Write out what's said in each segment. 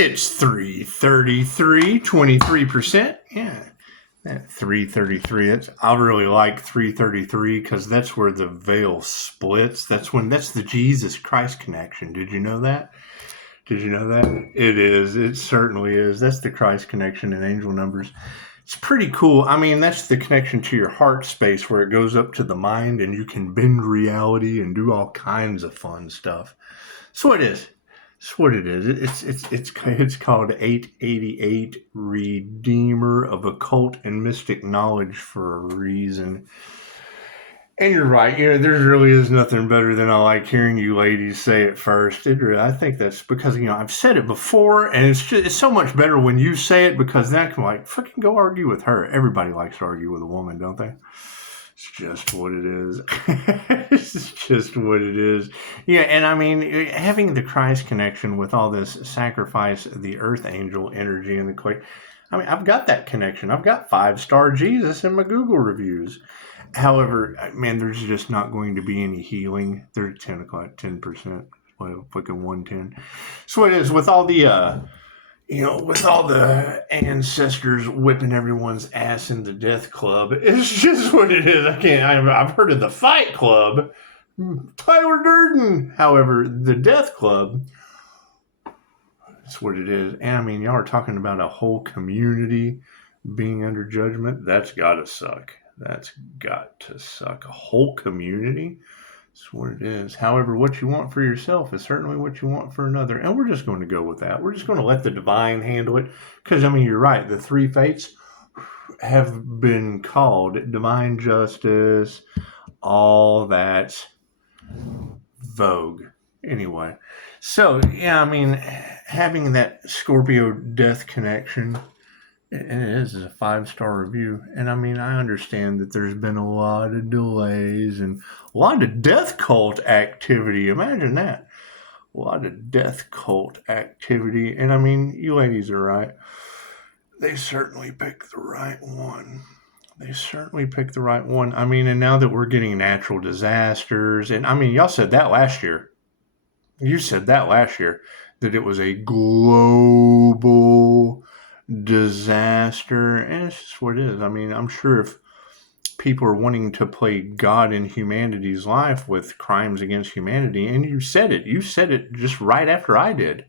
It's 333, 23%. Yeah, that 333. I really like 333 because that's where the veil splits. That's the Jesus Christ connection. Did you know that? Did you know that? It is. It certainly is. That's the Christ connection in angel numbers. It's pretty cool. I mean, that's the connection to your heart space where it goes up to the mind and you can bend reality and do all kinds of fun stuff. So it is. That's what it is. It's called 888 Redeemer of Occult and Mystic Knowledge for a reason. And you're right. There really is nothing better than I like hearing you ladies say it first. I think that's because, I've said it before, and it's so much better when you say it because then I can fucking go argue with her. Everybody likes to argue with a woman, don't they? It's just what it is. It's just what it is. Yeah, and I mean, having the Christ connection with all this sacrifice, the earth angel energy and the quake. I mean, I've got that connection. I've got 5-star Jesus in my Google reviews. However, man, there's just not going to be any healing. They're 10%. Well, fucking 110. So it is with all the... with all the ancestors whipping everyone's ass in the death club, it's just what it is. I've heard of the Fight Club, Tyler Durden. However, the death club, that's what it is. And I mean, y'all are talking about a whole community being under judgment. That's got to suck. That's got to suck. A whole community. That's what it is. However, what you want for yourself is certainly what you want for another. And we're just going to go with that. We're just going to let the divine handle it. Because, I mean, you're right. The 3 fates have been called divine justice, all that vogue. Anyway. So, yeah, I mean, having that Scorpio death connection, and it is a 5-star review. And I mean, I understand that there's been a lot of delays and a lot of death cult activity. Imagine that. A lot of death cult activity. And I mean, you ladies are right. They certainly picked the right one. I mean, and now that we're getting natural disasters, and I mean, y'all said that last year. You said that last year, that it was a global disaster, and it's just what it is. I mean, I'm sure if people are wanting to play God in humanity's life with crimes against humanity, and you said it just right after I did.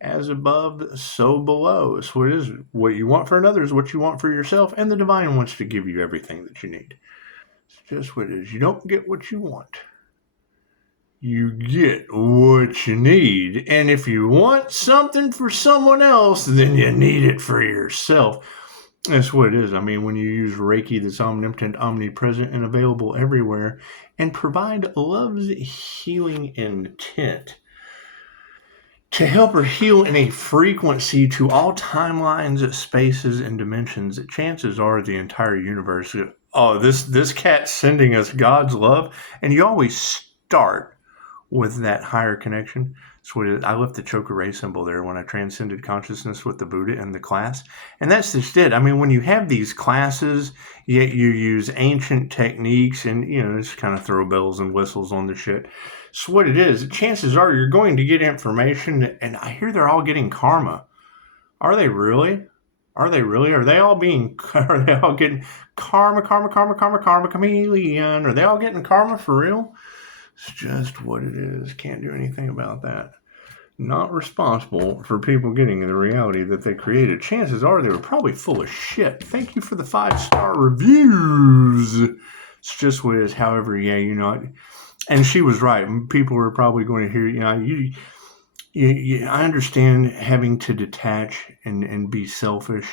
As above, so below. So what it is. What you want for another is what you want for yourself, and the divine wants to give you everything that you need. It's just what it is. You don't get what you want. You get what you need. And if you want something for someone else, then you need it for yourself. That's what it is. I mean, when you use Reiki that's omnipotent, omnipresent, and available everywhere, and provide love's healing intent to help her heal in a frequency to all timelines, spaces, and dimensions, chances are the entire universe, this cat's sending us God's love. And you always start with that higher connection. So I left the Chokurei symbol there when I transcended consciousness with the Buddha in the class. And that's just it. I mean, when you have these classes, yet you use ancient techniques and, just kind of throw bells and whistles on the shit. So what it is, chances are you're going to get information, and I hear they're all getting karma. Are they really? Are they all getting karma, chameleon? Are they all getting karma for real? It's just what it is. Can't do anything about that. Not responsible for people getting the reality that they created. Chances are they were probably full of shit. Thank you for the 5-star reviews. It's just what it is. However, yeah, and she was right. People were probably going to hear, I understand having to detach and be selfish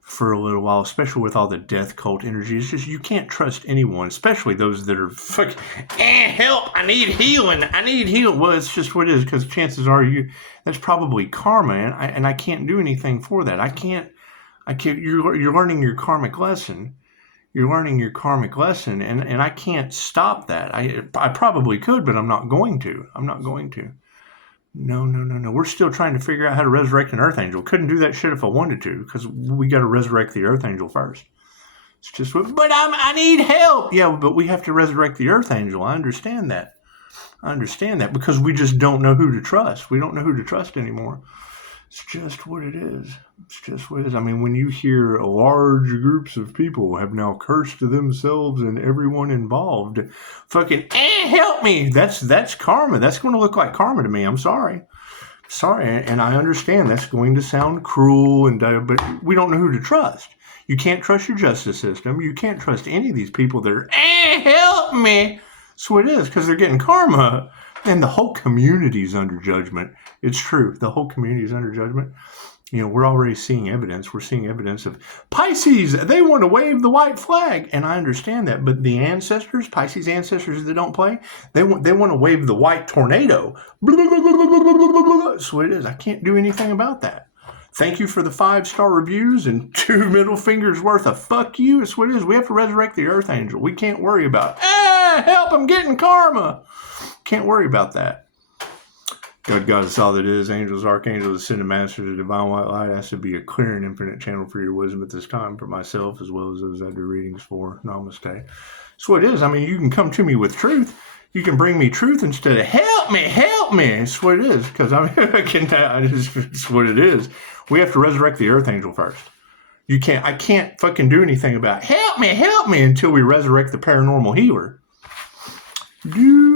for a little while, especially with all the death cult energy. It's just, you can't trust anyone, especially those that are help, I need healing. Well, it's just what it is, because chances are that's probably karma, and I can't do anything for that. I can't, you're learning your karmic lesson. And I can't stop that. I probably could, but I'm not going to. No. We're still trying to figure out how to resurrect an Earth Angel. Couldn't do that shit if I wanted to, because we got to resurrect the Earth Angel first. It's just, but I need help. Yeah, but we have to resurrect the Earth Angel. I understand that because we just don't know who to trust. We don't know who to trust anymore. It's just what it is. It's just what it is. I mean, when you hear large groups of people have now cursed themselves and everyone involved, fucking, help me. That's karma. That's going to look like karma to me. I'm sorry. And I understand that's going to sound cruel, but we don't know who to trust. You can't trust your justice system. You can't trust any of these people that are, help me. That's what it is, because they're getting karma. And the whole community is under judgment. It's true. The whole community is under judgment. You know, we're already seeing evidence. We're seeing evidence of Pisces. They want to wave the white flag. And I understand that. But the ancestors, Pisces ancestors that don't play, they want to wave the white tornado. That's what it is. I can't do anything about that. Thank you for the 5-star reviews and 2 middle fingers worth of fuck you. That's what it is. We have to resurrect the Earth Angel. We can't worry about, help, I'm getting karma. Can't worry about that. God is all that is. Angels, archangels, ascended masters, the divine white light has to be a clear and infinite channel for your wisdom at this time, for myself as well as those I do readings for. Namaste. That's what it is. I mean, you can come to me with truth. You can bring me truth instead of help me. That's what it is. Because it's what it is. We have to resurrect the Earth Angel first. I can't fucking do anything about help me until we resurrect the paranormal healer. The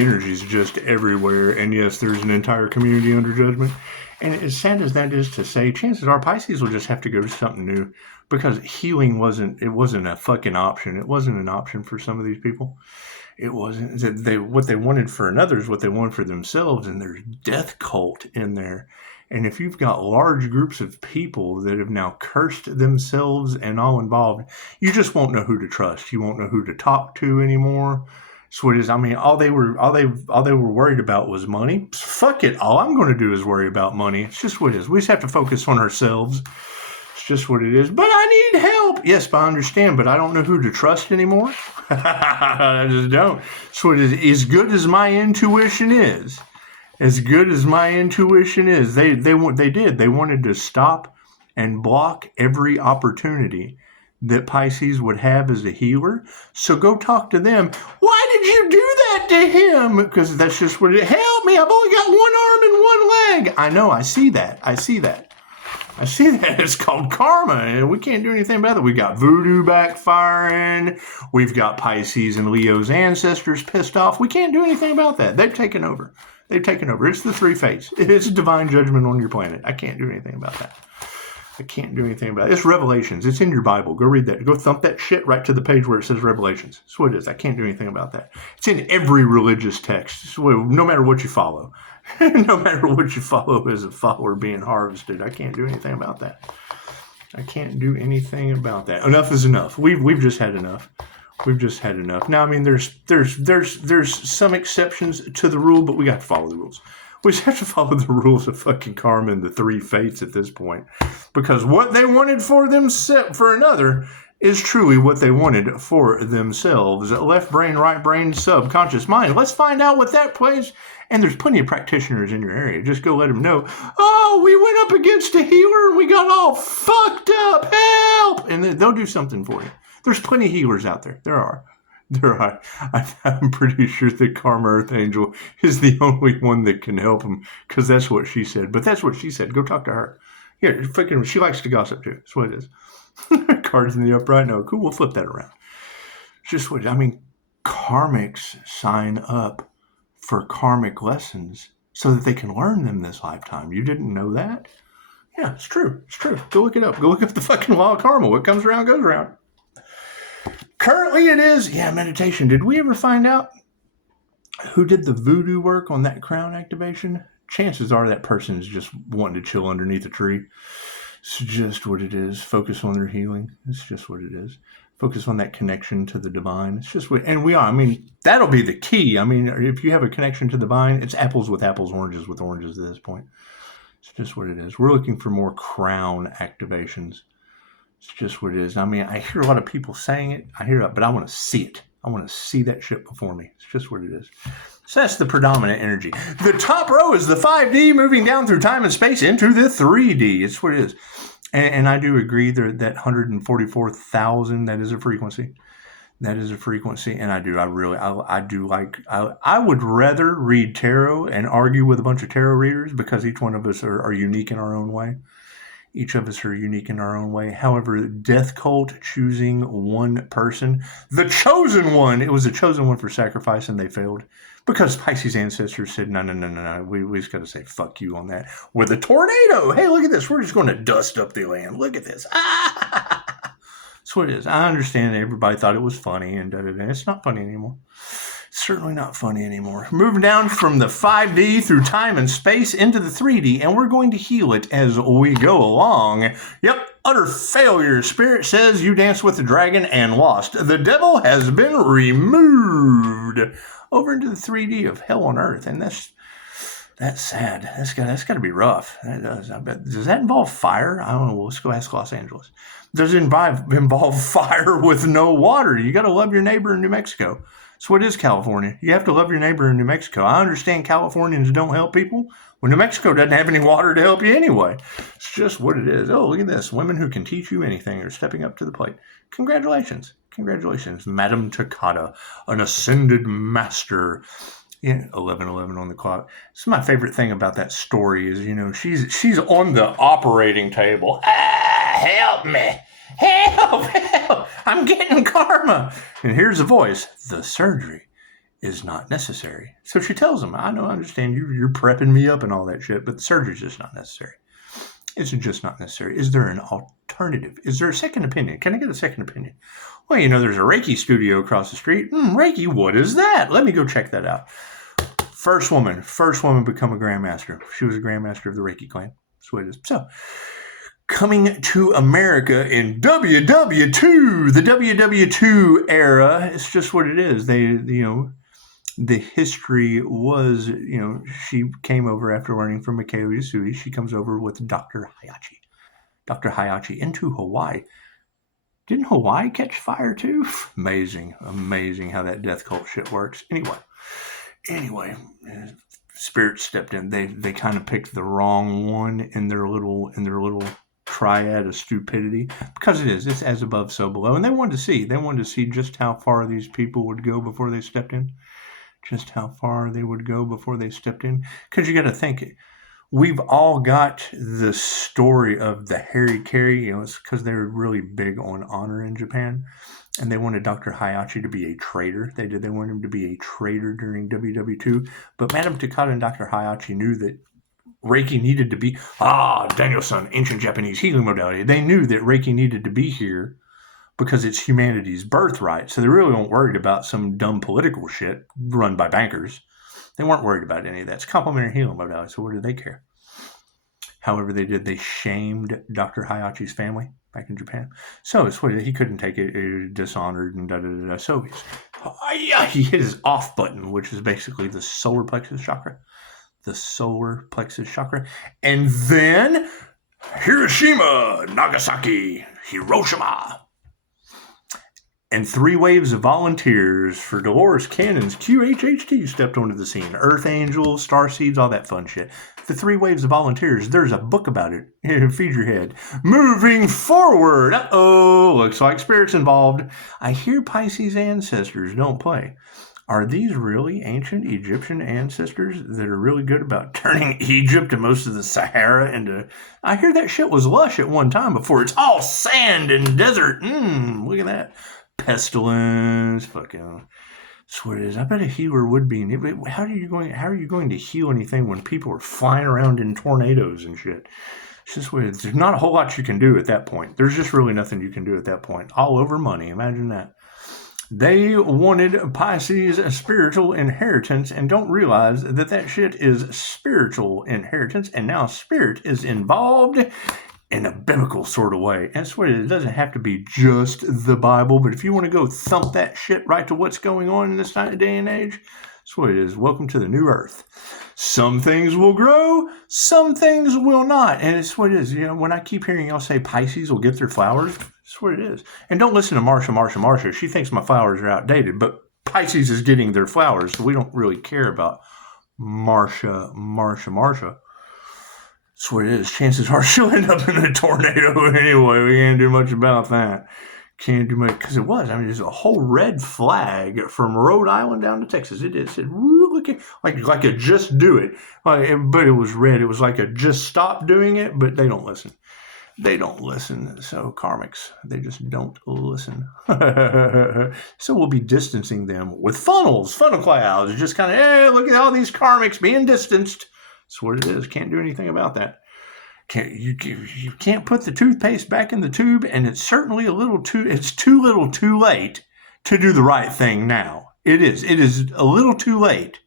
energy is just everywhere, and yes, there's an entire community under judgment. And as sad as that is to say, chances are Pisces will just have to go to something new, because healing wasn't a fucking option. It wasn't an option for some of these people. It wasn't. What they wanted for another is what they wanted for themselves, and there's death cult in there. And if you've got large groups of people that have now cursed themselves and all involved, you just won't know who to trust. You won't know who to talk to anymore. So it is. I mean, all they were worried about was money. Fuck it. All I'm going to do is worry about money. It's just what it is. We just have to focus on ourselves. It's just what it is. But I need help. Yes, but I understand. But I don't know who to trust anymore. I just don't. So it is. As good as my intuition is. As good as my intuition is, they wanted to stop and block every opportunity that Pisces would have as a healer. So go talk to them. Why did you do that to him? Because that's just what it is. Help me, I've only got one arm and one leg. I know, I see that. It's called karma, and we can't do anything about it. We got voodoo backfiring. We've got Pisces and Leo's ancestors pissed off. We can't do anything about that. They've taken over. It's the 3 fates. It's divine judgment on your planet. I can't do anything about that. It's Revelations. It's in your Bible. Go read that. Go thump that shit right to the page where it says Revelations. That's what it is. I can't do anything about that. It's in every religious text, no matter what you follow. No matter what you follow as a follower being harvested. I can't do anything about that. Enough is enough. We've just had enough. Now, I mean, there's some exceptions to the rule, but we got to follow the rules. We just have to follow the rules of fucking karma and the 3 fates at this point, because what they wanted for another is truly what they wanted for themselves. Left brain, right brain, subconscious mind. Let's find out what that plays. And there's plenty of practitioners in your area. Just go let them know. Oh, we went up against a healer and we got all fucked up. Help! And they'll do something for you. There's plenty of healers out there. There are. I'm pretty sure that Karma Earth Angel is the only one that can help him, because that's what she said. But that's what she said. Go talk to her. Yeah, she likes to gossip too. That's what it is. Cards in the upright. No, cool. We'll flip that around. Just what I mean. Karmics sign up for karmic lessons so that they can learn them this lifetime. You didn't know that? Yeah, it's true. Go look it up. Go look up the fucking law of karma. What comes around goes around. Currently it is, meditation. Did we ever find out who did the voodoo work on that crown activation? Chances are that person is just wanting to chill underneath a tree. It's just what it is. Focus on their healing. It's just what it is. Focus on that connection to the divine. It's just what, and we are. I mean, that'll be the key. I mean, if you have a connection to the divine, it's apples with apples, oranges with oranges at this point. It's just what it is. We're looking for more crown activations. It's just what it is. I mean, I hear a lot of people saying it. I hear it, but I want to see it. I want to see that shit before me. It's just what it is. So that's the predominant energy. The top row is the 5D moving down through time and space into the 3D. It's what it is. And I do agree that 144,000, that is a frequency. That is a frequency, and I do like, I would rather read tarot and argue with a bunch of tarot readers because each one of us are unique in our own way. Each of us are unique in our own way. However, death cult choosing one person, the chosen one, it was a chosen one for sacrifice, and they failed because Pisces ancestors said, no. We just got to say fuck you on that. With a tornado. Hey, look at this. We're just going to dust up the land. Look at this. That's what it is. I understand everybody thought it was funny, and it's not funny anymore. Certainly not funny anymore. Moving down from the 5D through time and space into the 3D, and we're going to heal it as we go along. Yep, utter failure. Spirit says you danced with the dragon and lost. The devil has been removed over into the 3D of hell on earth, and that's sad. That's got to be rough. That does. I bet. Does that involve fire? I don't know. Let's go ask Los Angeles. Does it involve fire with no water? You got to love your neighbor in New Mexico. So what is California? You have to love your neighbor in New Mexico. I understand Californians don't help people. Well, New Mexico doesn't have any water to help you anyway. It's just what it is. Oh, look at this. Women who can teach you anything are stepping up to the plate. Congratulations. Congratulations. Madame Takata, an ascended master. Yeah, 11:11 on the clock. This is my favorite thing about that story is, she's on the operating table. Help me. Help! I'm getting karma. And here's a voice. The surgery is not necessary. So she tells him, I understand you're prepping me up and all that shit, but the surgery's just not necessary. It's just not necessary. Is there an alternative? Is there a second opinion? Can I get a second opinion? Well, there's a Reiki studio across the street. Reiki, what is that? Let me go check that out. First woman become a grandmaster. She was a grandmaster of the Reiki clan. That's what it is. So, coming to America in WW2, the WW2 era, it's just what it is. The history was, she came over after learning from Mikao Yasui. She comes over with Dr. Hayachi into Hawaii. Didn't Hawaii catch fire too? Amazing how that death cult shit works. Anyway, Spirit stepped in. They kind of picked the wrong one in their little triad of stupidity, because it's as above so below, and they wanted to see just how far these people would go before they stepped in, because you got to think, we've all got the story of the Harry Carey. It's because they were really big on honor in Japan, and they wanted Dr. Hayachi to be a traitor. They wanted him to be a traitor during WW2, but Madame Takata and Dr. Hayachi knew that Reiki needed to be, Danielson, ancient Japanese healing modality. They knew that Reiki needed to be here because it's humanity's birthright. So they really weren't worried about some dumb political shit run by bankers. They weren't worried about any of that. It's complementary healing modality, so what did they care? However, they shamed Dr. Hayachi's family back in Japan. So it's what he couldn't take it, dishonored and da-da-da-da. So he hit his off button, which is basically the solar plexus chakra. And then Hiroshima, Nagasaki, Hiroshima. And 3 waves of volunteers for Dolores Cannon's QHHT stepped onto the scene. Earth Angels, Starseeds, all that fun shit. The 3 waves of volunteers, there's a book about it. Feed your head. Moving forward. Looks like Spirit's involved. I hear Pisces ancestors don't play. Are these really ancient Egyptian ancestors that are really good about turning Egypt and most of the Sahara into... I hear that shit was lush at one time before it's all sand and desert. Look at that. Pestilence. Fucking... That's what it is. I bet a healer would be. How are you going to heal anything when people are flying around in tornadoes and shit? It's just weird. There's not a whole lot you can do at that point. There's just really nothing you can do at that point. All over money. Imagine that. They wanted Pisces spiritual inheritance and don't realize that shit is spiritual inheritance, and now Spirit is involved in a biblical sort of way. And that's what it doesn't have to be just the Bible, but if you want to go thump that shit right to what's going on in this day and age, that's what it is. Welcome to the new earth. Some things will grow, some things will not. And it's what it is. When I keep hearing y'all say Pisces will get their flowers, that's what it is. And don't listen to Marsha. She thinks my flowers are outdated, but Pisces is getting their flowers, so we don't really care about Marsha. That's what it is. Chances are she'll end up in a tornado anyway. We can't do much about that. Can't do much because it was. I mean, there's a whole red flag from Rhode Island down to Texas. It is. It really like a just do it. But it was red. It was like a just stop doing it. But they don't listen. They don't listen. So karmics, they just don't listen. So we'll be distancing them with funnel clouds. Just kind of, hey, look at all these karmics being distanced. That's what it is. Can't do anything about that. You can't put the toothpaste back in the tube, and it's certainly it's too little too late to do the right thing now. It is a little too late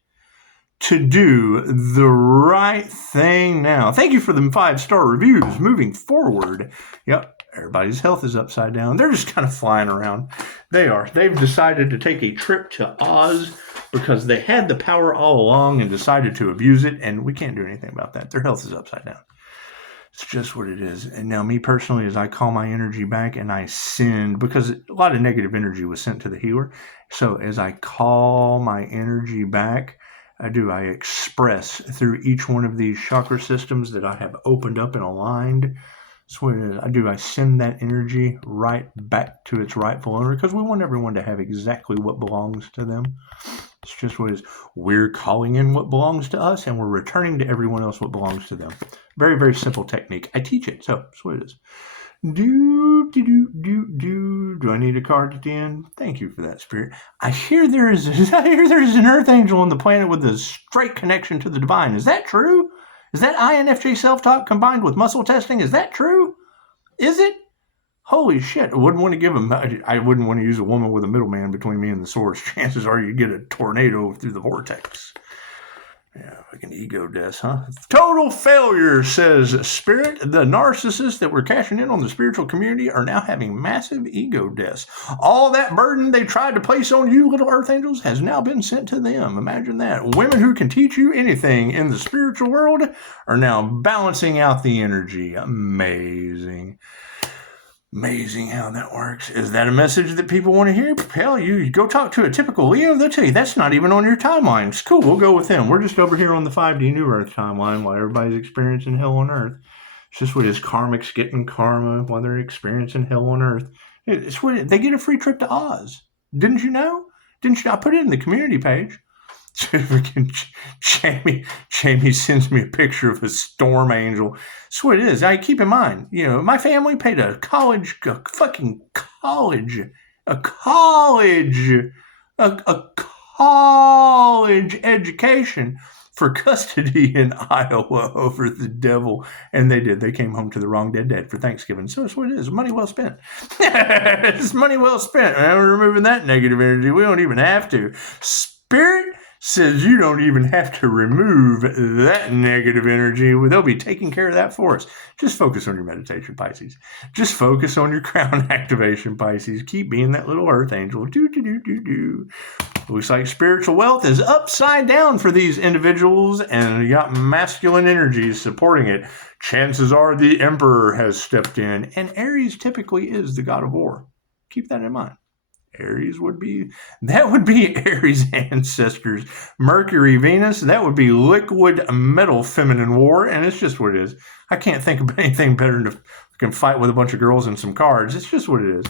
to do the right thing now. Thank you for the 5-star reviews. Moving forward, yep, everybody's health is upside down. They're just kind of flying around. They've decided to take a trip to Oz because they had the power all along and decided to abuse it, and we can't do anything about that. Their health is upside down. It's just what it is. And now me personally, as I call my energy back and I send, because a lot of negative energy was sent to the healer. So as I call my energy back, I express through each one of these chakra systems that I have opened up and aligned. That's what it is. I send that energy right back to its rightful owner because we want everyone to have exactly what belongs to them. It's just what it is. We're calling in what belongs to us and we're returning to everyone else what belongs to them. Very, very simple technique. I teach it, so that's what it is. Do I need a card at the end? Thank you for that, Spirit. I hear there is an Earth Angel on the planet with a straight connection to the divine. Is that true? Is that INFJ self-talk combined with muscle testing? Is that true? Is it? Holy shit. I wouldn't want to use a woman with a middleman between me and the source. Chances are you get a tornado through the vortex. Yeah, like an ego death, huh? Total failure, says Spirit. The narcissists that were cashing in on the spiritual community are now having massive ego deaths. All that burden they tried to place on you, little earth angels, has now been sent to them. Imagine that. Women who can teach you anything in the spiritual world are now balancing out the energy. Amazing. Amazing how that works. Is that a message that people want to hear? Hell, you go talk to a typical Leo, they'll tell you that's not even on your timeline. It's cool, we'll go with them. We're just over here on the 5D New Earth timeline while everybody's experiencing hell on Earth. It's just what is karmics getting karma while they're experiencing hell on Earth. It's what they get a free trip to Oz. Didn't you know? I put it in the community page. Jamie sends me a picture of a storm angel. That's what it is. I keep in mind, my family paid a college education for custody in Iowa over the devil, and they did. They came home to the wrong dead for Thanksgiving. So that's what it is. Money well spent. It's money well spent. We're removing that negative energy. We don't even have to. Spirit says you don't even have to remove that negative energy. They'll be taking care of that for us. Just focus on your meditation, Pisces. Just focus on your crown activation, Pisces. Keep being that little earth angel. Looks like spiritual wealth is upside down for these individuals, and you got masculine energies supporting it. Chances are the Emperor has stepped in, and Aries typically is the god of war. Keep that in mind. Aries would be Aries ancestors. Mercury, Venus, that would be liquid metal feminine war, and it's just what it is. I can't think of anything better than to fight with a bunch of girls and some cards. It's just what it is.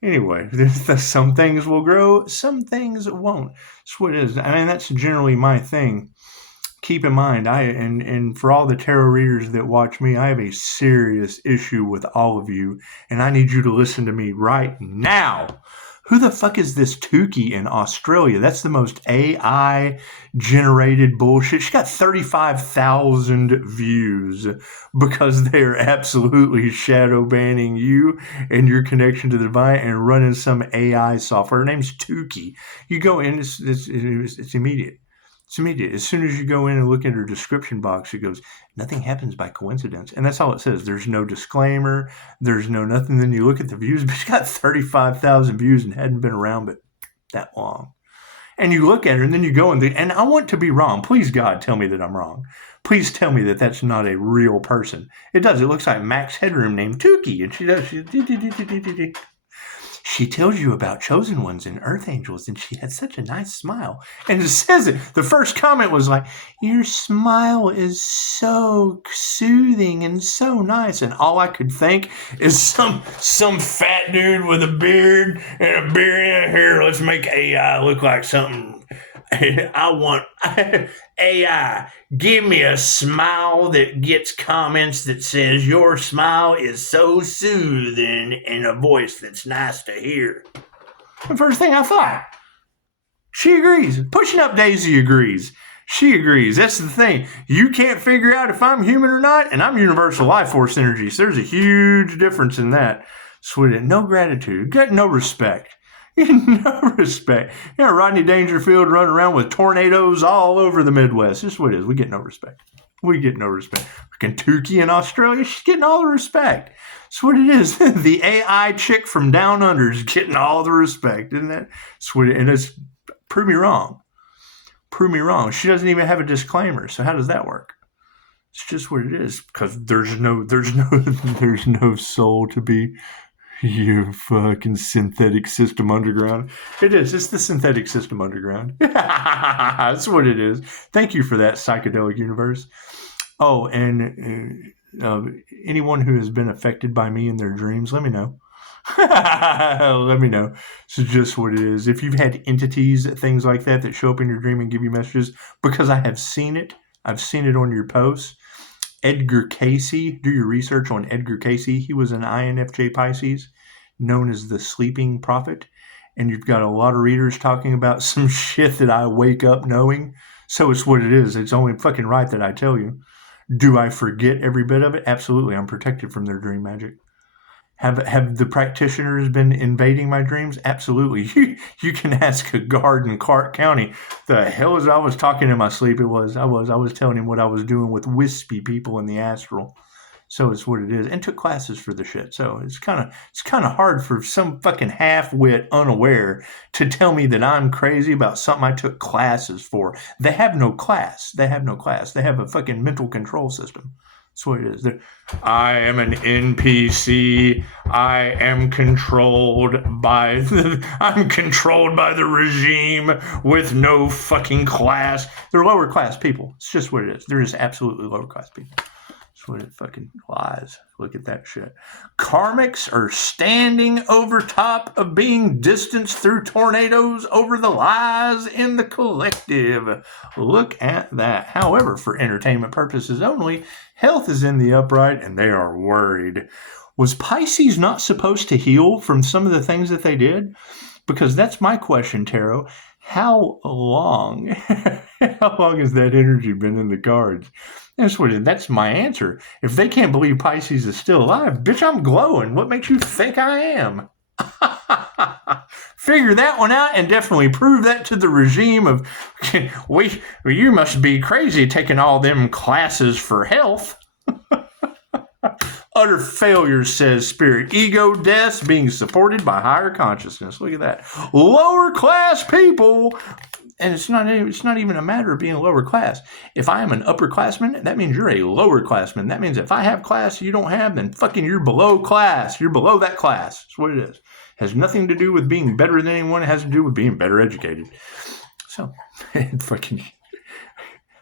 Anyway, some things will grow, some things won't. That's what it is. I mean, that's generally my thing. Keep in mind, and for all the tarot readers that watch me, I have a serious issue with all of you, and I need you to listen to me right now. Who the fuck is this Tukey in Australia? That's the most AI-generated bullshit. She got 35,000 views because they're absolutely shadow banning you and your connection to the divine and running some AI software. Her name's Tukey. You go in, it's immediate. It's immediate. As soon as you go in and look at her description box, it goes, nothing happens by coincidence. And that's all it says. There's no disclaimer. There's no nothing. Then you look at the views, but she got 35,000 views and hadn't been around but that long. And you look at her and then you go and I want to be wrong. Please, God, tell me that I'm wrong. Please tell me that that's not a real person. It does. It looks like Max Headroom named Tukey. And she tells you about chosen ones and earth angels, and she had such a nice smile. And it says it. The first comment was like, your smile is so soothing and so nice. And all I could think is some fat dude with a beard and a beard. Here, let's make AI look like something. I want AI. Give me a smile that gets comments that says your smile is so soothing and a voice that's nice to hear. The first thing I thought. She agrees. Pushing Up Daisy agrees. She agrees. That's the thing. You can't figure out if I'm human or not, and I'm universal life force energy. So there's a huge difference in that. Sweet. No gratitude. Got no respect. No respect. You know, Rodney Dangerfield running around with tornadoes all over the Midwest. This is what it is. We get no respect. We get no respect. Kentucky in Australia, she's getting all the respect. That's what it is. The AI chick from Down Under is getting all the respect, isn't it? And it's, prove me wrong. Prove me wrong. She doesn't even have a disclaimer. So how does that work? It's just what it is. Because there's no soul to be. You fucking synthetic system underground. It is. It's the synthetic system underground. That's what it is. Thank you for that, psychedelic universe. Oh, and anyone who has been affected by me in their dreams, let me know. Let me know. So just what it is. If you've had entities, things like that show up in your dream and give you messages, because I have seen it. I've seen it on your posts. Edgar Casey, do your research on Edgar Casey. He was an INFJ Pisces, known as the Sleeping Prophet. And you've got a lot of readers talking about some shit that I wake up knowing. So it's what it is. It's only fucking right that I tell you. Do I forget every bit of it? Absolutely. I'm protected from their dream magic. Have the practitioners been invading my dreams? Absolutely. You can ask a guard in Clark County. The hell is I was talking in my sleep? I was telling him what I was doing with wispy people in the astral. So it's what it is. And took classes for the shit. So it's kind of hard for some fucking half-wit unaware to tell me that I'm crazy about something I took classes for. They have no class. They have a fucking mental control system. That's what it is. I am an NPC. I am controlled by the regime with no fucking class. They're lower class people. It's just what it is. They're just absolutely lower class people. That's what it fucking lies. Look at that shit. Karmics are standing over top of being distanced through tornadoes over the lies in the collective. Look at that. However, for entertainment purposes only, health is in the upright and they are worried. Was Pisces not supposed to heal from some of the things that they did? Because that's my question, Tarot. How long has that energy been in the cards? That's my answer. If they can't believe Pisces is still alive, bitch, I'm glowing. What makes you think I am? Figure that one out and definitely prove that to the regime of, you must be crazy taking all them classes for health. Utter failure, says Spirit. Ego deaths being supported by higher consciousness. Look at that. Lower class people. And it's not even a matter of being a lower class. If I am an upperclassman, that means you're a lower classman. That means if I have class you don't have, then fucking you're below class. You're below that class. That's what it is. It has nothing to do with being better than anyone. It has to do with being better educated. So,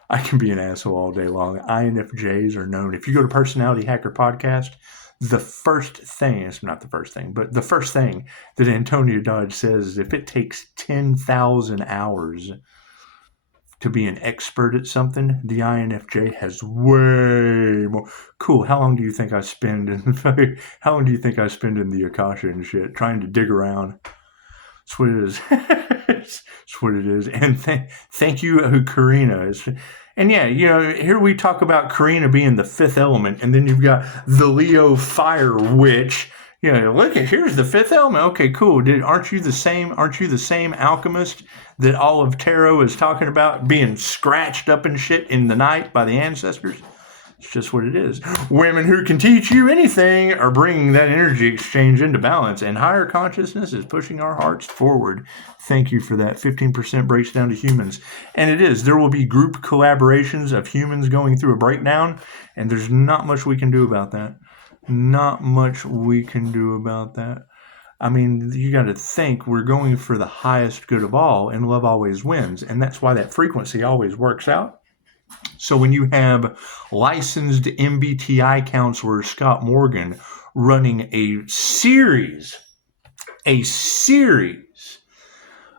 I can be an asshole all day long. INFJs are known. If you go to Personality Hacker Podcast, the first thing, it's not the first thing, but the first thing that Antonio Dodge says is if it takes 10,000 hours to be an expert at something, the INFJ has way more. Cool. How long do you think I spend in the Akasha and shit, trying to dig around? That's what it is. That's what it is. And thank you, Karina. And yeah, here we talk about Karina being the fifth element, and then you've got the Leo fire witch. Here's the fifth element. Okay, cool. Aren't you the same alchemist that all of tarot is talking about, being scratched up and shit in the night by the ancestors? It's just what it is. Women who can teach you anything are bringing that energy exchange into balance, and higher consciousness is pushing our hearts forward. Thank you for that. 15% breaks down to humans. And it is. There will be group collaborations of humans going through a breakdown, and there's not much we can do about that. Not much we can do about that. I mean, you got to think we're going for the highest good of all, and love always wins. And that's why that frequency always works out. So when you have licensed MBTI counselor Scott Morgan running a series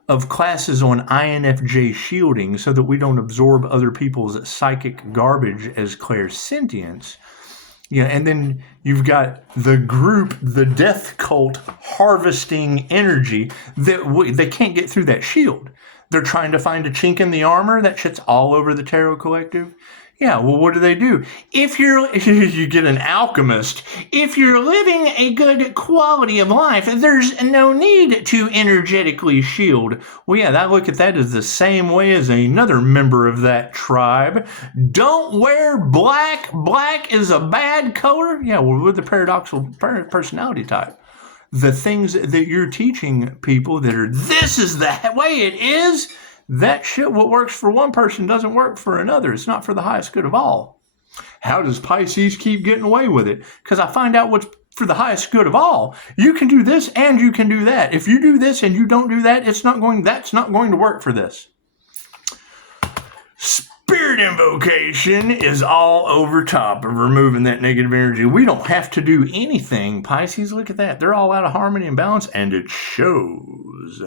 of classes on INFJ shielding so that we don't absorb other people's psychic garbage as clairsentience. Yeah, and then you've got the group, the death cult, harvesting energy that they can't get through that shield. They're trying to find a chink in the armor. That shit's all over the Tarot Collective. Yeah, well, what do? If you get an alchemist, if you're living a good quality of life, there's no need to energetically shield. Well, yeah, I look at that as the same way as another member of that tribe. Don't wear black. Black is a bad color. Yeah, well, we're the paradoxical personality type. The things that you're teaching people that are, this is the way it is, that shit, what works for one person doesn't work for another. It's not for the highest good of all. How does Pisces keep getting away with it? Because I find out what's for the highest good of all. You can do this and you can do that. If you do this and you don't do that, that's not going to work for this. Spirit invocation is all over top of removing that negative energy. We don't have to do anything. Pisces, look at that. They're all out of harmony and balance, and it shows.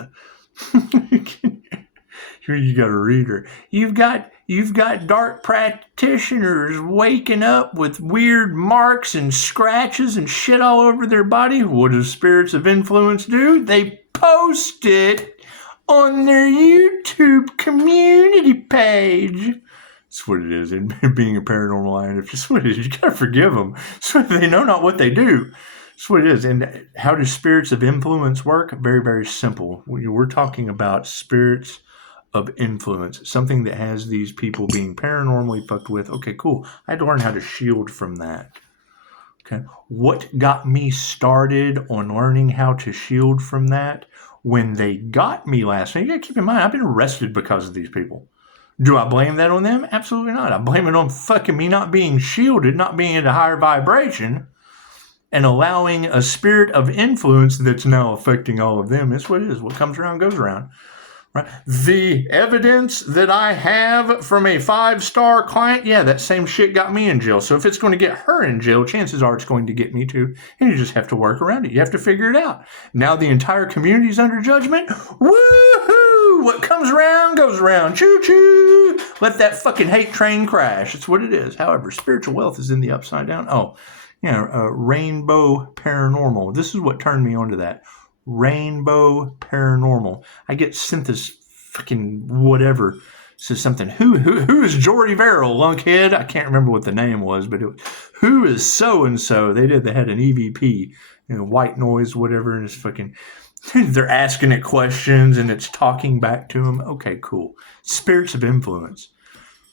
Here you got a reader. You've got dark practitioners waking up with weird marks and scratches and shit all over their body. What do spirits of influence do? They post it on their YouTube community page. That's what it is. And being a paranormal line, if just what it is, you gotta forgive them. So they know not what they do. That's what it is. And how do spirits of influence work? Very, very simple. We're talking about spirits of influence, something that has these people being paranormally fucked with. Okay, cool. I had to learn how to shield from that. Okay. What got me started on learning how to shield from that? When they got me last night, you gotta keep in mind, I've been arrested because of these people. Do I blame that on them? Absolutely not. I blame it on fucking me not being shielded, not being at a higher vibration, and allowing a spirit of influence that's now affecting all of them. It's what it is. What comes around goes around. Right. The evidence that I have from a 5-star client, yeah, that same shit got me in jail. So if it's going to get her in jail, chances are it's going to get me too. And you just have to work around it. You have to figure it out. Now the entire community's under judgment. Woohoo! What comes around goes around. Choo-choo! Let that fucking hate train crash. It's what it is. However, spiritual wealth is in the upside down. Oh, yeah, rainbow paranormal. This is what turned me onto that. Rainbow paranormal. I get sent this fucking whatever. Says something. Who is Jordy Verrill, lunkhead? I can't remember what the name was, but who is so and so? They had an EVP, white noise, whatever, and it's fucking. They're asking it questions and it's talking back to them. Okay, cool. Spirits of influence.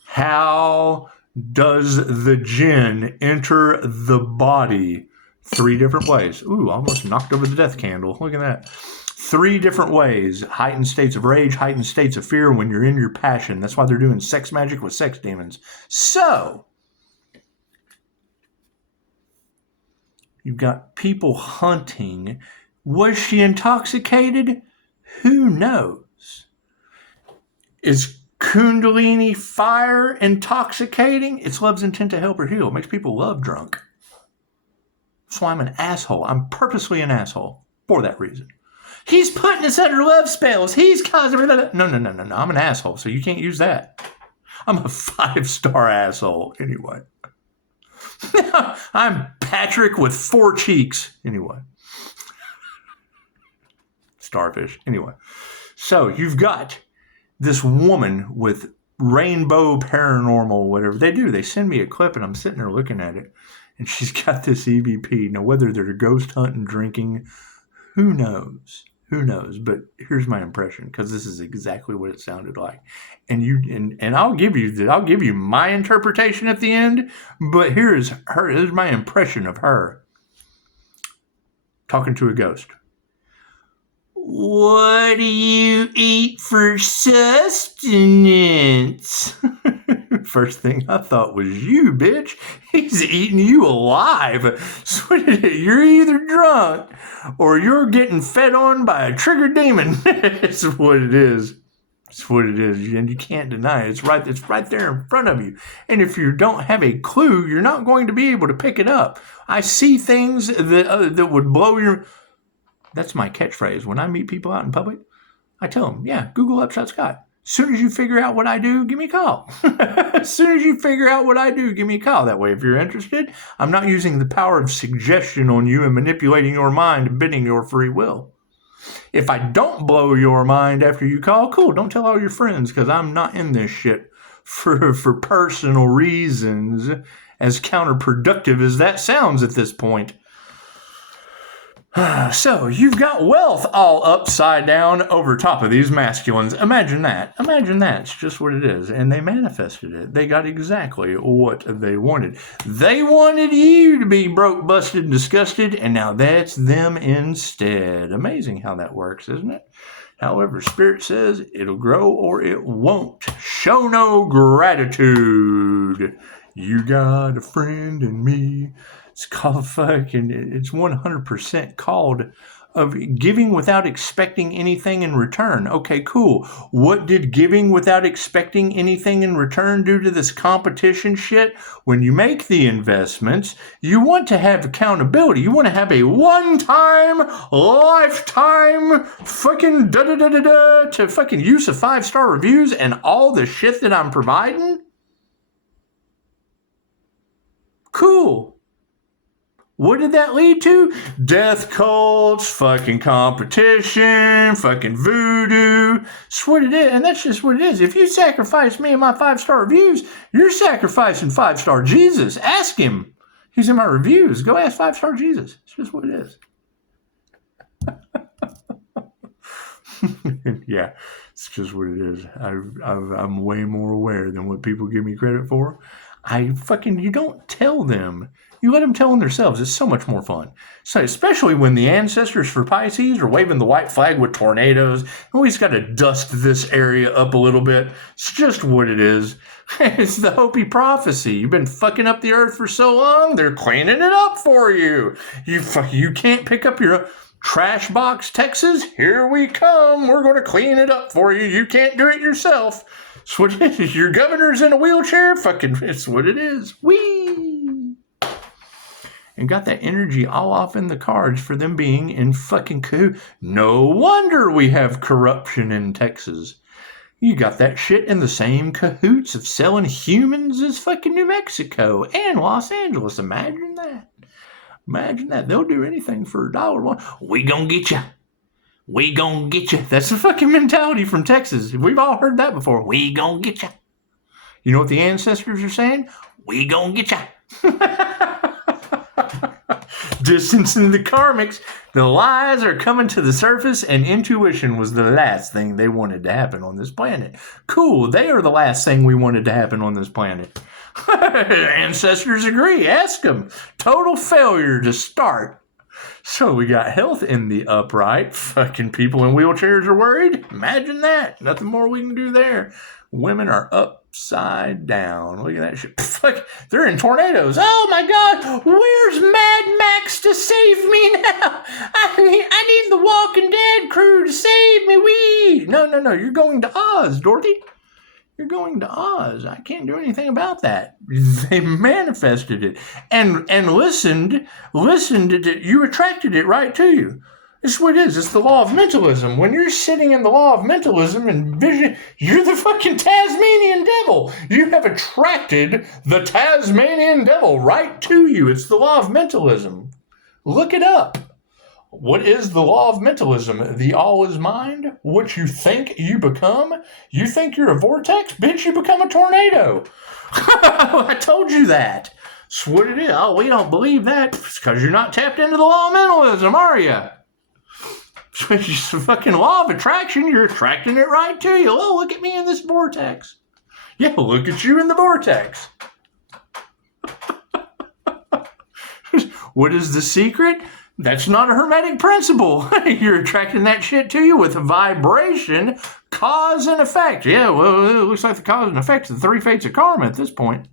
How does the jinn enter the body? 3 different ways. Ooh, almost knocked over the death candle. Look at that. 3 different ways. Heightened states of rage, heightened states of fear when you're in your passion. That's why they're doing sex magic with sex demons. So, you've got people hunting. Was she intoxicated? Who knows? Is Kundalini fire intoxicating? It's love's intent to help her heal. It makes people love drunk. That's why I'm an asshole. I'm purposely an asshole for that reason. He's putting us under love spells. He's causing... No. I'm an asshole, so you can't use that. I'm a 5-star asshole anyway. I'm Patrick with 4 cheeks anyway. Starfish anyway. So you've got this woman with rainbow paranormal, whatever they do. They send me a clip and I'm sitting there looking at it. And she's got this EVP. Now, whether they're ghost hunting, drinking, who knows? Who knows? But here's my impression, because this is exactly what it sounded like. And I'll give you my interpretation at the end. But here's my impression of her talking to a ghost. What do you eat for sustenance? First thing I thought was you, bitch. He's eating you alive. So you're either drunk or you're getting fed on by a triggered demon. It's what it is. It's what it is, and you can't deny it. It's right there in front of you. And if you don't have a clue, you're not going to be able to pick it up. I see things that would blow your... That's my catchphrase. When I meet people out in public, I tell them, yeah, Google Upshotscott. As soon as you figure out what I do, give me a call. As soon as you figure out what I do, give me a call. That way, if you're interested, I'm not using the power of suggestion on you and manipulating your mind and bending your free will. If I don't blow your mind after you call, cool, don't tell all your friends, because I'm not in this shit for personal reasons, as counterproductive as that sounds at this point. So, you've got wealth all upside down over top of these masculines. Imagine that. Imagine that's just what it is. And they manifested it. They got exactly what they wanted. They wanted you to be broke, busted, and disgusted, and now that's them instead. Amazing how that works, isn't it? However, Spirit says it'll grow or it won't. Show no gratitude. You got a friend in me. It's called it's 100% called of giving without expecting anything in return. Okay, cool. What did giving without expecting anything in return do to this competition shit? When you make the investments, you want to have accountability. You want to have a one-time, lifetime fucking da-da-da-da-da to fucking use of 5-star reviews and all the shit that I'm providing? Cool. What did that lead to? Death cults, fucking competition, fucking voodoo. That's what it is, and that's just what it is. If you sacrifice me and my 5-star reviews, you're sacrificing 5-star Jesus. Ask him. He's in my reviews. Go ask 5-star Jesus. It's just what it is. Yeah, it's just what it is. I'm way more aware than what people give me credit for. You don't tell them. You let them tell them themselves. It's so much more fun. So especially when the ancestors for Pisces are waving the white flag with tornadoes. And we just got to dust this area up a little bit. It's just what it is. It's the Hopi prophecy. You've been fucking up the earth for so long, they're cleaning it up for you. You can't pick up your trash box, Texas. Here we come. We're going to clean it up for you. You can't do it yourself. It's what it is. Your governor's in a wheelchair. It's what it is. Whee! And got that energy all off in the cards for them being in fucking cahoots. No wonder we have corruption in Texas. You got that shit in the same cahoots of selling humans as fucking New Mexico and Los Angeles. Imagine that. Imagine that. They'll do anything for $1. We gonna get you. We gonna get you. That's the fucking mentality from Texas. We've all heard that before. We gonna get you. You know what the ancestors are saying? We gonna get you. Distancing the karmics, the lies are coming to the surface, and intuition was the last thing they wanted to happen on this planet. Cool, they are the last thing we wanted to happen on this planet. Ancestors agree, ask them. Total failure to start. So we got health in the upright. Fucking people in wheelchairs are worried. Imagine that. Nothing more we can do there. Women are upside down. Look at that shit. Fuck, they're in tornadoes. Oh my God. Where's Mad Max to save me now? I need the Walking Dead crew to save me. Wee. No. You're going to Oz, Dorothy. You're going to Oz. I can't do anything about that. They manifested it and listened to it. You attracted it right to you. This is what it is. It's the law of mentalism. When you're sitting in the law of mentalism and vision, you're the fucking Tasmanian devil. You have attracted the Tasmanian devil right to you. It's the law of mentalism. Look it up. What is the law of mentalism? The all is mind. What you think you become. You think you're a vortex? Bitch, you become a tornado. I told you that. That's what it is. Oh, we don't believe that. It's because you're not tapped into the law of mentalism, are you? It's the fucking law of attraction. You're attracting it right to you. Oh, look at me in this vortex. Yeah, look at you in the vortex. What is the secret? That's not a hermetic principle. You're attracting that shit to you with a vibration cause and effect. Yeah, well, it looks like the cause and effect of the three fates of karma at this point.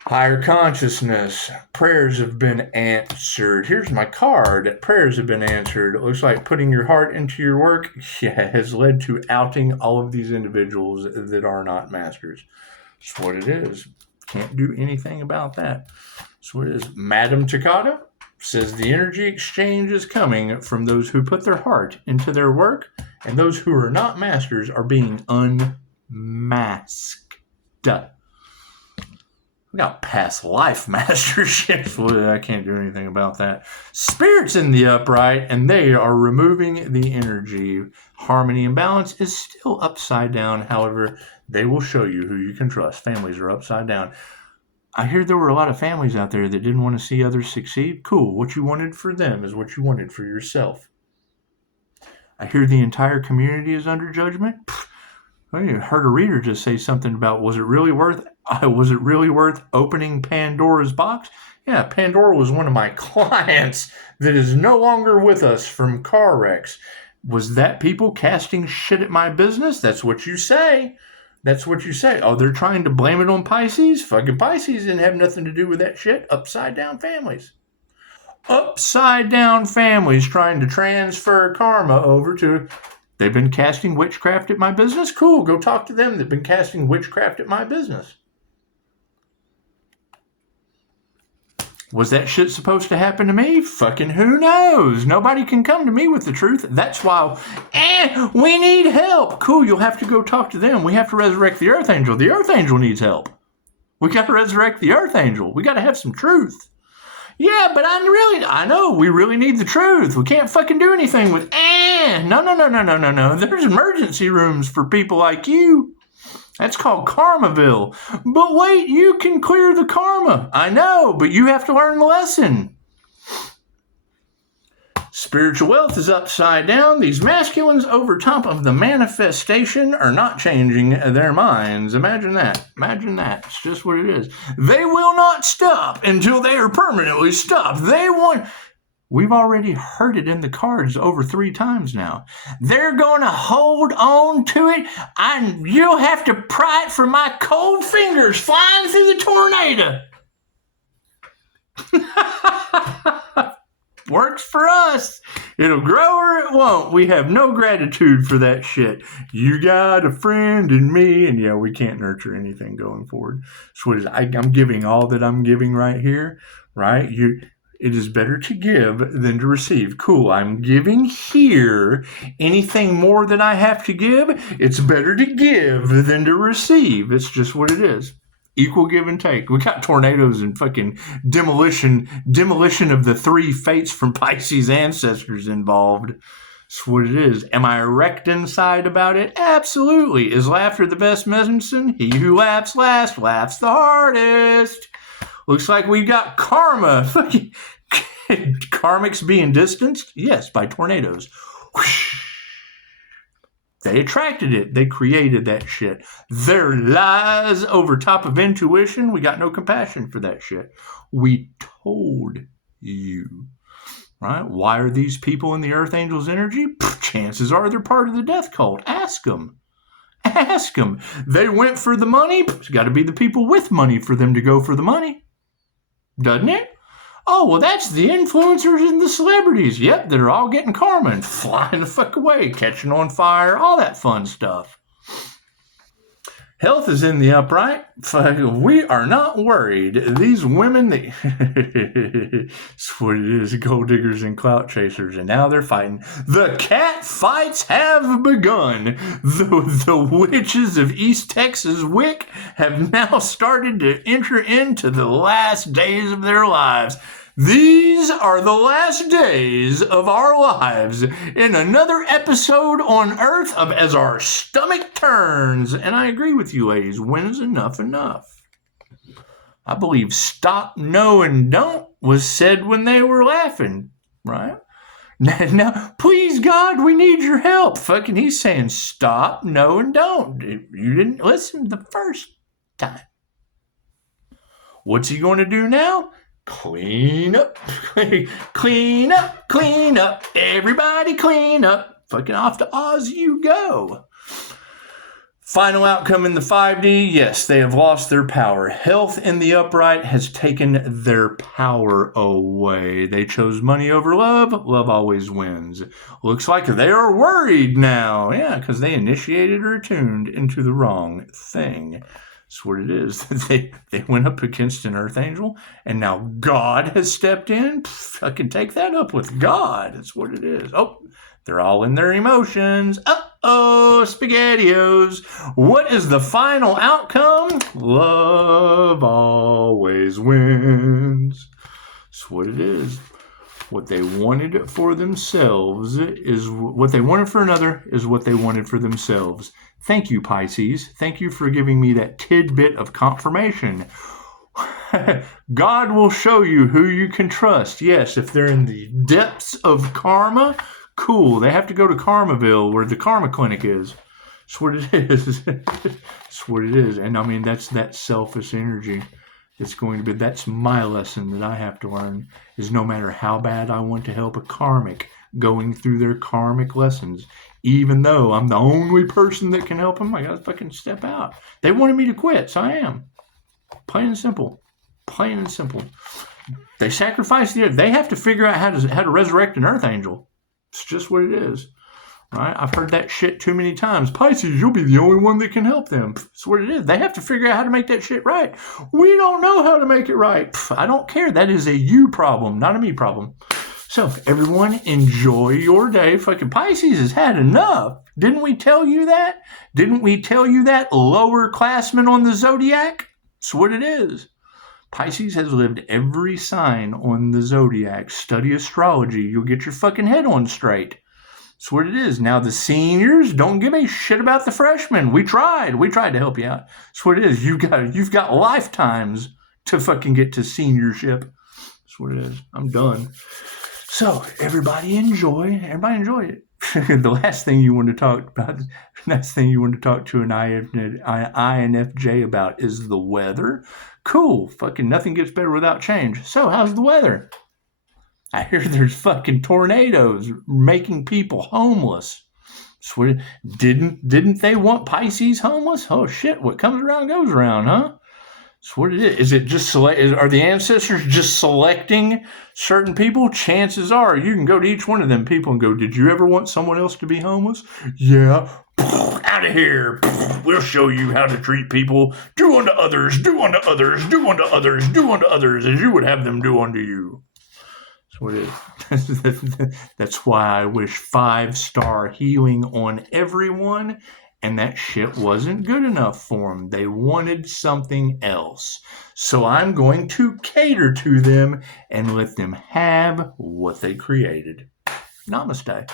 Higher consciousness. Prayers have been answered. Here's my card. Prayers have been answered. It looks like putting your heart into your work has led to outing all of these individuals that are not masters. That's what it is. Can't do anything about that. That's what it is. Madam Takata says the energy exchange is coming from those who put their heart into their work, and those who are not masters are being unmasked. We got past life masterships. Well, I can't do anything about that. Spirits in the upright, and they are removing the energy. Harmony and balance is still upside down. However, they will show you who you can trust. Families are upside down. I hear there were a lot of families out there that didn't want to see others succeed. Cool. What you wanted for them is what you wanted for yourself. I hear the entire community is under judgment. I heard a reader just say something about, was it really worth opening Pandora's box? Yeah, Pandora was one of my clients that is no longer with us from car wrecks. Was that people casting shit at my business? That's what you say. That's what you say. Oh, they're trying to blame it on Pisces? Fucking Pisces didn't have nothing to do with that shit. Upside down families. Upside down families trying to transfer karma over to... They've been casting witchcraft at my business? Cool, go talk to them. They've been casting witchcraft at my business. Was that shit supposed to happen to me? Fucking who knows? Nobody can come to me with the truth. That's why, we need help. Cool, you'll have to go talk to them. We have to resurrect the Earth Angel. The Earth Angel needs help. We got to resurrect the Earth Angel. We got to have some truth. Yeah, but I know, we really need the truth. We can't fucking do anything with, no. There's emergency rooms for people like you. That's called Karmaville. But wait, you can clear the karma. I know, but you have to learn the lesson. Spiritual wealth is upside down. These masculines over top of the manifestation are not changing their minds. Imagine that. Imagine that. It's just what it is. They will not stop until they are permanently stopped. They want... We've already heard it in the cards over 3 times now. They're going to hold on to it, and you'll have to pry it from my cold fingers flying through the tornado. Works for us. It'll grow or it won't. We have no gratitude for that shit. You got a friend in me. And yeah, we can't nurture anything going forward. So what is I'm giving all that I'm giving right here, right? It is better to give than to receive. Cool, I'm giving here. Anything more than I have to give, it's better to give than to receive. It's just what it is. Equal give and take. We got tornadoes and fucking demolition of the 3 fates from Pisces ancestors involved. That's what it is. Am I erect inside about it? Absolutely. Is laughter the best medicine? He who laughs last laughs the hardest. Looks like we got karma. Fucking karmics being distanced? Yes, by tornadoes. Whoosh. They attracted it. They created that shit. Their lies over top of intuition. We got no compassion for that shit. We told you. Right? Why are these people in the Earth Angel's energy? Chances are they're part of the death cult. Ask them. Ask them. They went for the money. It's got to be the people with money for them to go for the money. Doesn't it? Oh, well, that's the influencers and the celebrities. Yep, they're all getting karma and flying the fuck away, catching on fire, all that fun stuff. Health is in the upright. We are not worried. These women, that's what it is, gold diggers and clout chasers, and now they're fighting. The cat fights have begun. The witches of East Texas Wick have now started to enter into the last days of their lives. These are the last days of our lives in another episode on Earth of As Our Stomach Turns. And I agree with you, ladies. When is enough? I believe stop, no, and don't was said when they were laughing, right? Now, please, God, we need your help. Fucking he's saying stop, no, and don't. You didn't listen the first time. What's he going to do now? Clean up, clean up, everybody clean up. fucking off to Oz you go. Final outcome in the 5D, yes, they have lost their power. Health in the upright has taken their power away. They chose money over love. Love always wins. Looks like they are worried now. Yeah, because they initiated or attuned into the wrong thing. That's what it is. They went up against an earth angel, and now God has stepped in. I can take that up with God. That's what it is. Oh, they're all in their emotions. Uh-oh, SpaghettiOs. What is the final outcome? Love always wins. That's what it is. What they wanted for themselves is what they wanted for another is what they wanted for themselves. Thank you, Pisces. Thank you for giving me that tidbit of confirmation. God will show you who you can trust. Yes, if they're in the depths of karma, cool. They have to go to Karmaville where the karma clinic is. That's what it is. That's what it is. And I mean, that's that selfish energy. It's going to be, that's my lesson that I have to learn, is no matter how bad I want to help a karmic going through their karmic lessons, even though I'm the only person that can help them, I gotta fucking step out. They wanted me to quit, so I am. Plain and simple. Plain and simple. They sacrificed they have to figure out how to resurrect an earth angel. It's just what it is. Right? I've heard that shit too many times. Pisces, you'll be the only one that can help them. That's what it is. They have to figure out how to make that shit right. We don't know how to make it right. I don't care. That is a you problem, not a me problem. So, everyone, enjoy your day. Fucking Pisces has had enough. Didn't we tell you that? Didn't we tell you that, lower classmen on the zodiac? That's what it is. Pisces has lived every sign on the zodiac. Study astrology. You'll get your fucking head on straight. That's what it is. Now, the seniors, don't give a shit about the freshmen. We tried to help you out. That's what it is. You've got lifetimes to fucking get to seniorship. That's what it is. I'm done. So, everybody enjoy it. The last thing you want to talk about, to an INFJ about is the weather. Cool. Fucking nothing gets better without change. So, how's the weather? I hear there's fucking tornadoes making people homeless. So didn't they want Pisces homeless? Oh shit, what comes around goes around, huh? That's what it is. Is it just are the ancestors just selecting certain people? Chances are you can go to each one of them people and go, did you ever want someone else to be homeless? Yeah. Out of here. We'll show you how to treat people. Do unto others, do unto others, do unto others, do unto others as you would have them do unto you. That's what it is. That's why I wish 5-star healing on everyone. And that shit wasn't good enough for them. They wanted something else. So I'm going to cater to them and let them have what they created. Namaste.